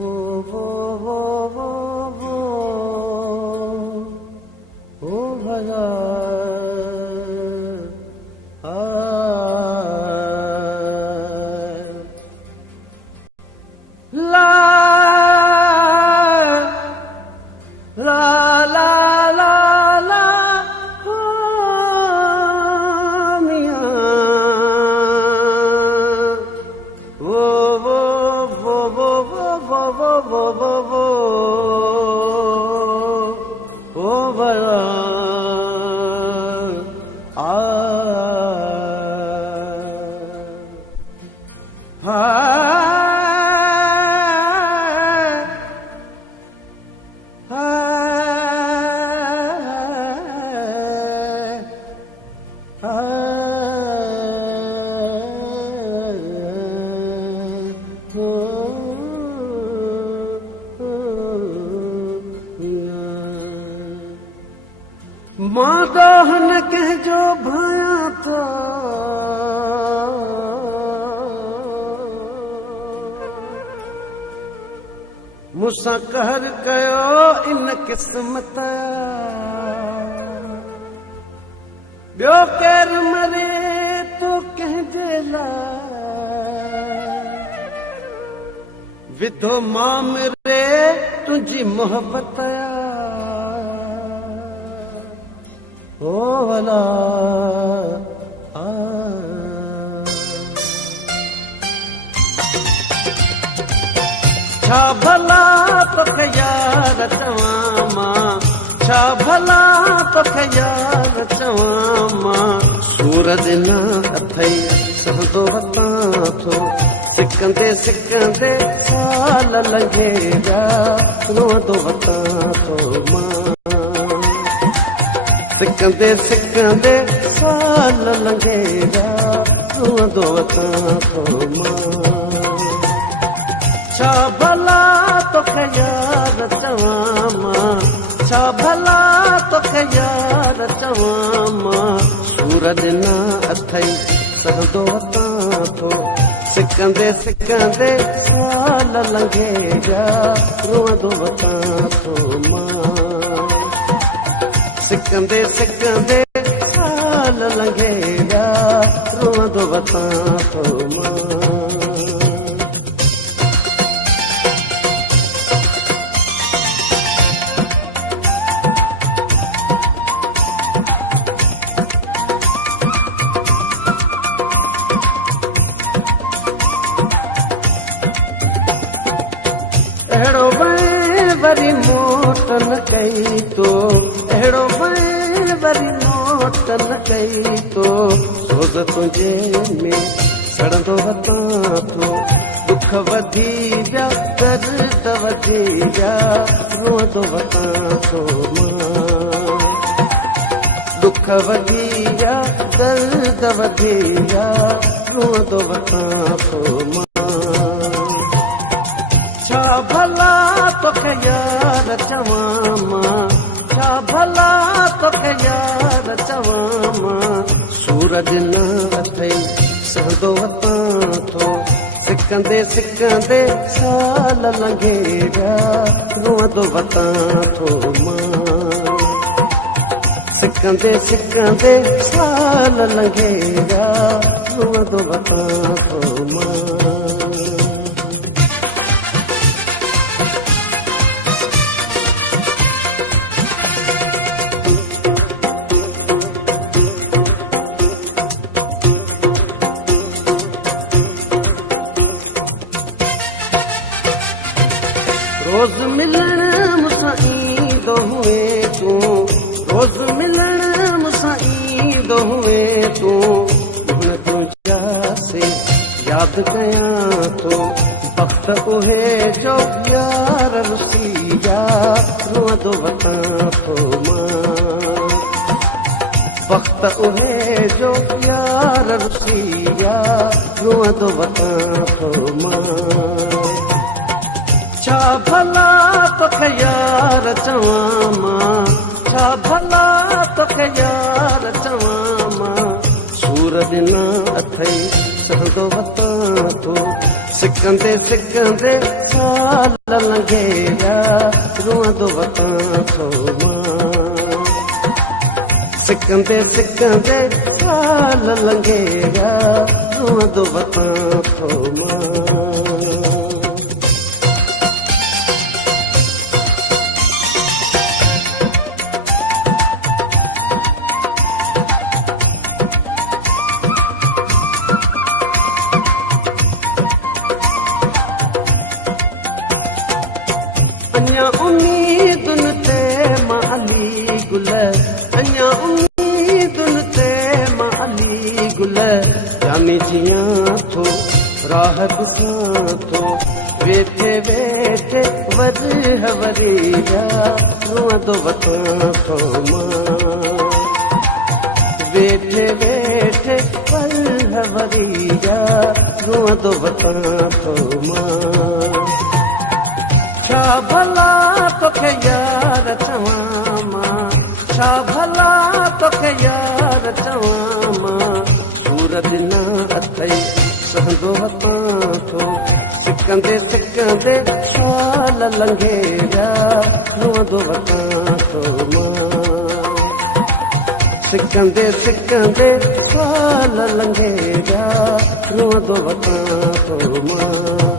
वो ओ भला ला ला ला ला ला हो मियां वो भला मां दोहन कह जो भाया था मुसा कहर कयो इन किस्मत ॿियो केर मरे तो कंहिंजे लाइ विधो मां मरे तुंहिंजी मोहबत ओ भला छा भला तोखे यार चवां मां छा भला तोखे यार चवां मां सूरज न अथई सहंदो वतां थो सिकंदे सिकंदे साल लंघे जा रोअंदो वतां थो मां सिकंदे सिकंदे साल लंघे जा रोअंदो वतां थो मां छा भला तोखे यार चवां मां छा भला तोखे यार चवां मां सूरज न अथई सहंदो वतां थो सिकंदे सिकंदे साल लंघे जा रोअंदो वतां थो मां सिकंदे सिकंदे साल लंघे जा रोअंदो वतां थो मां अहिड़ो वरी मोट न कई तो अहिड़ो वरी मोट न कई तो सोज़ तुंहिंजे में सड़ंदो वतां थो दुख वधी जा दर्द वधी जा रोअंदो वतां थो मां दुख वधी जा दर्द वधी जा रोअंदो वतां थो मां छा भला तोखे यार चवां मां छा भला तोखे यार चवां मां सूरज न अथई सहंदो वतां थो सिकंदे सिकंदे साल लंघे जा रोअंदो वतां थो मां सिकंदे सिकंदे साल लंघे जा रोअंदो वतां थो मां रोज मिलण मुसां ईंदो हुए तूं रोज मिलण मुसां ईंदो हुए तूं हुन तुंहिंजा से यादि कयां थो वक़्त उहे जो यार रुसी जा रोअंदो वतां थो मां वक़्त उहे जो यार रुसी जा रोअंदो वतां थो मां छा भला तोखे यार चवां मां छा भला तोखे यार चवां मां सूरज न अथई सहंदो वतां थो सिकंदे सिकंदे साल लंघे विया रोअंदो वतां थो मां सिकंदे सिकंदे साल लंघे विया रोअंदो वतां थो मां अञा उम्मीदुनि ते मां अली गुल अञा उम्मीदुनि ते मां अली गुल जानी जियां थो राह ॾिसां थो वेठे वेठे वरह वरी विया रोअंदो वतां थो मां वेठे वेठे वरह वरी विया रोअंदो वतां थो मां छा भला तोखे यार चवां मां छा भला तोखे यार चवां मां सूर ॾिना अथई सहंदो वतां थो सिकंदे सिकंदे साल लंघे विया रोअंदो वतां थो मां सिकंदे सिकंदे साल लंघे विया रोअंदो वतां थो मां